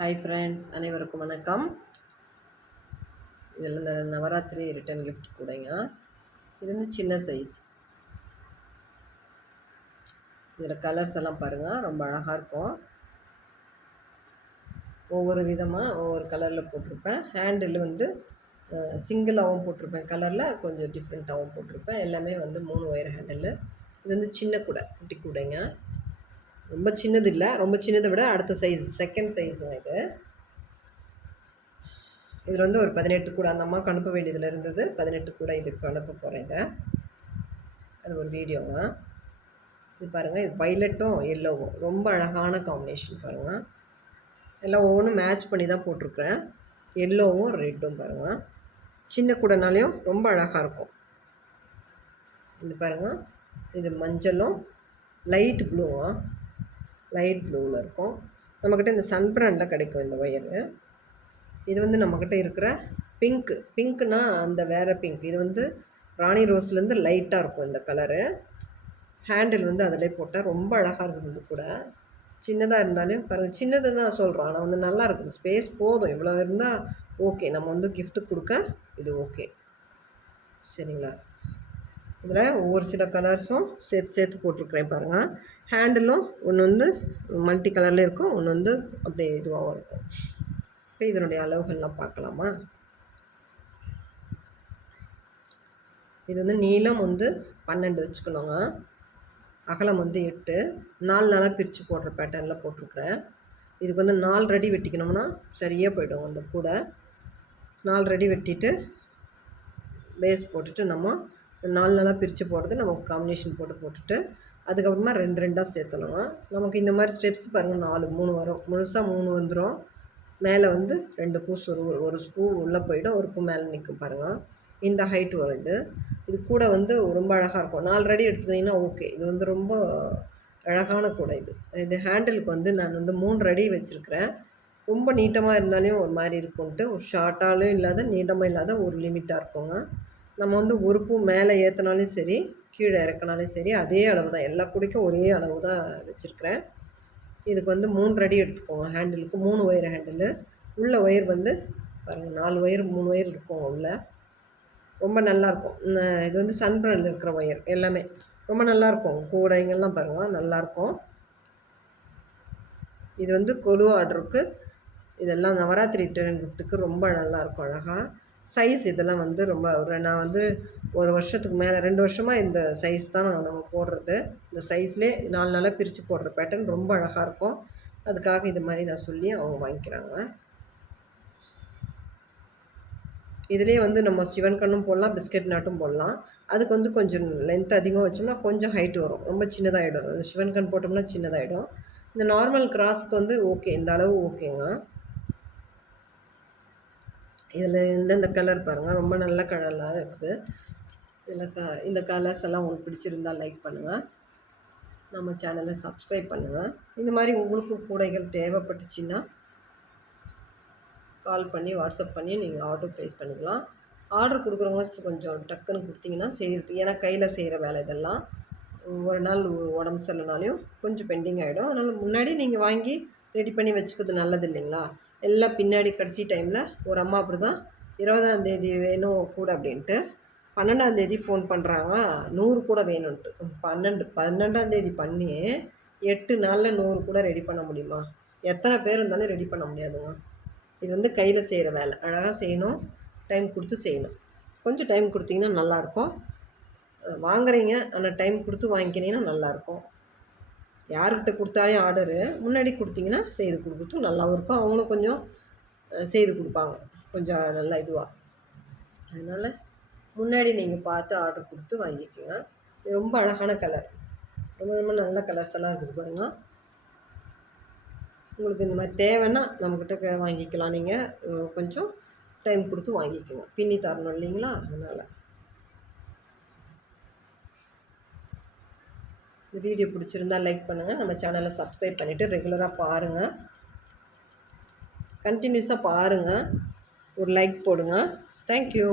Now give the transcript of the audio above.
Hi friends, அனைவருக்கும் வணக்கம். இதில் இந்த நவராத்திரி ரிட்டன் கிஃப்ட் கூடங்க. இது வந்து சின்ன சைஸ். இதில் கலர்ஸ் எல்லாம் பாருங்கள், ரொம்ப அழகாக இருக்கும். ஒவ்வொரு விதமாக ஒவ்வொரு கலரில் போட்டிருப்பேன். ஹேண்டில் வந்து சிங்கிளாகவும் போட்டிருப்பேன், கலரில் கொஞ்சம் டிஃப்ரெண்ட்டாகவும் போட்டிருப்பேன். எல்லாமே வந்து 3 ஒயர் ஹேண்டில். இது வந்து சின்ன கூடை, குட்டி கூடைங்க. ரொம்ப சின்னது இல்லை, ரொம்ப சின்னதை விட அடுத்த சைஸ், செகண்ட் சைஸுங்க இது. இதில் வந்து ஒரு 18 கூட அந்த அம்மாவுக்கு அனுப்ப வேண்டியதில் இருந்தது. 18 கூட இதுக்கு அனுப்ப போகிறேங்க. அது ஒரு வீடியோங்க. இது பாருங்கள், இது வைலட்டும் எல்லோவும் ரொம்ப அழகான காம்பினேஷன் பாருங்கள். எல்லாம் ஒவ்வொன்றும் மேட்ச் பண்ணி தான் போட்டிருக்கிறேன். எல்லோவும் ரெட்டும் பாருங்கள். சின்ன கூடனாலையும் ரொம்ப அழகாக இருக்கும். இது பாருங்கள், இது மஞ்சளும் லைட் ப்ளூவும், லைட் ப்ளூவில் இருக்கும். நம்மக்கிட்ட இந்த சன் பிராண்டில் கிடைக்கும் இந்த ஒயரு. இது வந்து நம்மக்கிட்ட இருக்கிற பிங்க்குனா அந்த வேறு பிங்க். இது வந்து ராணி ரோஸ்லேருந்து லைட்டாக இருக்கும் இந்த கலரு. ஹேண்டில் வந்து அதிலே போட்டால் ரொம்ப அழகாக இருக்குது. இது கூட சின்னதாக இருந்தாலும் பாருங்கள், சின்னது தான் சொல்கிறோம், ஆனால் வந்து நல்லா இருக்குது. ஸ்பேஸ் போதும், இவ்வளோ இருந்தால் ஓகே. நம்ம வந்து கிஃப்ட்டு கொடுக்க இது ஓகே, சரிங்களா? இதில் ஒவ்வொரு சில கலர்ஸும் சேர்த்து போட்டிருக்கிறேன் பாருங்கள். ஹேண்டிலும் ஒன்று வந்து மல்டி கலரில் இருக்கும், ஒன்று வந்து அப்படியே இதுவாகவும் இருக்கும். இப்போ இதனுடைய அளவுகள்லாம் பார்க்கலாமா? இது வந்து நீளம் வந்து 12 வச்சுக்கணுங்க, அகலம் வந்து 8. 4 நாளாக பிரித்து போடுற பேட்டர்னில் போட்டிருக்கிறேன். இதுக்கு வந்து 4 ரெடி வெட்டிக்கணும்னா சரியாக போய்டும். அந்த கூட 4 ரெடி வெட்டிட்டு பேஸ் போட்டுட்டு நம்ம 4 நாளாக பிரித்து போடுறது நமக்கு காம்பினேஷன் போட்டுட்டு அதுக்கப்புறமா 2 2ஆக சேர்த்தணுங்க. நமக்கு இந்த மாதிரி ஸ்டெப்ஸ் பாருங்கள், 4 3 வரும். முழுசாக 3 வந்துடும். மேலே வந்து 2 பூ ஒரு பூ உள்ளே போய்டும், ஒரு பூ மேலே நிற்கும் பாருங்கள். இந்த ஹைட் வரும். இது கூட வந்து ரொம்ப அழகாக இருக்கும். 4 ரெடி எடுத்துக்கிட்டிங்கன்னா ஓகே. இது வந்து ரொம்ப அழகான கூடை. இது ஹேண்டிலுக்கு வந்து நான் வந்து 3 ரெடி வச்சுருக்கிறேன். ரொம்ப நீட்டமாக இருந்தாலும் ஒரு மாதிரி இருக்கும்ன்ட்டு, ஒரு ஷார்ட்டாலும் இல்லாத நீட்டமாக இல்லாத ஒரு லிமிட்டாக இருக்குங்க. நம்ம வந்து ஒரு பூ மேலே ஏற்றினாலும் சரி, கீழே இறக்கினாலும் சரி, அதே அளவு தான். எல்லா கூடைக்கும் ஒரே அளவு தான் வச்சுருக்கிறேன். இதுக்கு வந்து 3 அடி எடுத்துக்கோங்க. ஹேண்டிலுக்கு 3 ஒயர் ஹேண்டிலு. உள்ள ஒயர் வந்து பாருங்கள், 4 ஒயர் 3 ஒயர் இருக்கும் உள்ளே. ரொம்ப நல்லாயிருக்கும். இது வந்து சன் பிராண்டில் இருக்கிற ஒயர் எல்லாமே ரொம்ப நல்லாயிருக்கும். கூடைங்கள்லாம் பாருங்கள், நல்லாயிருக்கும். இது வந்து கொலு ஆர்டருக்கு, இதெல்லாம் நவராத்திரி ரிட்டர்ன் கிஃப்ட்டுக்கு ரொம்ப நல்லாயிருக்கும் அழகாக. சைஸ் இதெல்லாம் வந்து ரொம்ப நான் வந்து ஒரு வருஷத்துக்கு மேலே 2 வருஷமாக இந்த சைஸ் தான் நம்ம போடுறது. இந்த சைஸ்லேயே 4 நாளாக பிரித்து போடுற பேட்டர்ன் ரொம்ப அழகாக இருக்கும். அதுக்காக இது மாதிரி நான் சொல்லி அவங்க வாங்கிக்கிறாங்க. இதுலேயே வந்து நம்ம சிவன் கண்ணும் போடலாம், பிஸ்கட் நாட்டும் போடலாம். அதுக்கு வந்து கொஞ்சம் லென்த் அதிகமாக வச்சோம்னா கொஞ்சம் ஹைட் வரும், ரொம்ப சின்னதாகிடும். சிவன் கண் போட்டோம்னா சின்னதாகிடும். இந்த நார்மல் கிராஸ்க்கு வந்து ஓகே, இந்த அளவு ஓகேங்க. இதில் இந்த கலர் பாருங்கள், ரொம்ப நல்ல கலர்லாம் இருக்குது. இதில் இந்த கலர்ஸ் எல்லாம் உங்களுக்கு பிடிச்சிருந்தால் லைக் பண்ணுங்கள், நம்ம சேனலை சப்ஸ்கிரைப் பண்ணுங்கள். இந்த மாதிரி உங்களுக்கும் கூடைகள் தேவைப்பட்டுச்சின்னா கால் பண்ணி வாட்ஸ்அப் பண்ணி நீங்கள் ஆர்டர் ப்ளேஸ் பண்ணிக்கலாம். ஆர்டர் கொடுக்குறவங்க கொஞ்சம் டக்குன்னு கொடுத்தீங்கன்னா செய்கிறது, ஏன்னா கையில் செய்கிற வேலை இதெல்லாம். ஒரு நாள் உடம்பு சரியில்லைனாலையும் கொஞ்சம் பெண்டிங் ஆகிடும். அதனால் முன்னாடி நீங்கள் வாங்கி ரெடி பண்ணி வச்சுக்கிறது நல்லது இல்லைங்களா? எல்லாம் பின்னாடி கடைசி டைமில் ஒரு அம்மா அப்படி தான் 20ஆந்தேதி வேணும் கூட அப்படின்ட்டு 12ஆந்தேதி ஃபோன் பண்ணுறாங்க, 100 கூட வேணும்ன்ட்டு. 12ஆந்தேதி பண்ணி 8 நாளில் 100 கூட ரெடி பண்ண முடியுமா? எத்தனை பேர் இருந்தாலும் ரெடி பண்ண முடியாதுங்க. இது வந்து கையில் செய்கிற வேலை, அழகாக செய்யணும், டைம் கொடுத்து செய்யணும். கொஞ்சம் டைம் கொடுத்தீங்கன்னா நல்லாயிருக்கும். வாங்குறீங்க, ஆனால் டைம் கொடுத்து வாங்கிக்கினீங்கன்னா நல்லாயிருக்கும். யார்கிட்ட கொடுத்தாலே ஆர்டரு முன்னாடி கொடுத்தீங்கன்னா செய்து கொடுக்குறதுக்கு நல்லாவும் இருக்கும். அவங்களும் கொஞ்சம் செய்து கொடுப்பாங்க, கொஞ்சம் நல்லா இதுவாக. அதனால் முன்னாடி நீங்கள் பார்த்து ஆர்டர் கொடுத்து வாங்கிக்கோங்க. இது ரொம்ப அழகான கலர், ரொம்ப ரொம்ப நல்ல கலர்ஸ் எல்லாம் இருக்குது பாருங்கள். உங்களுக்கு இந்த மாதிரி தேவைன்னா நம்மக்கிட்ட வாங்கிக்கலாம். நீங்கள் கொஞ்சம் டைம் கொடுத்து வாங்கிக்கோங்க, பின்னி தரணும் இல்லைங்களா? அதனால் இந்த வீடியோ பிடிச்சிருந்தால் லைக் பண்ணுங்கள், நம்ம சேனலை சப்ஸ்கிரைப் பண்ணிவிட்டு ரெகுலராக பாருங்கள், கண்டினியூஸாக பாருங்கள், ஒரு லைக் போடுங்க. தேங்க்யூ.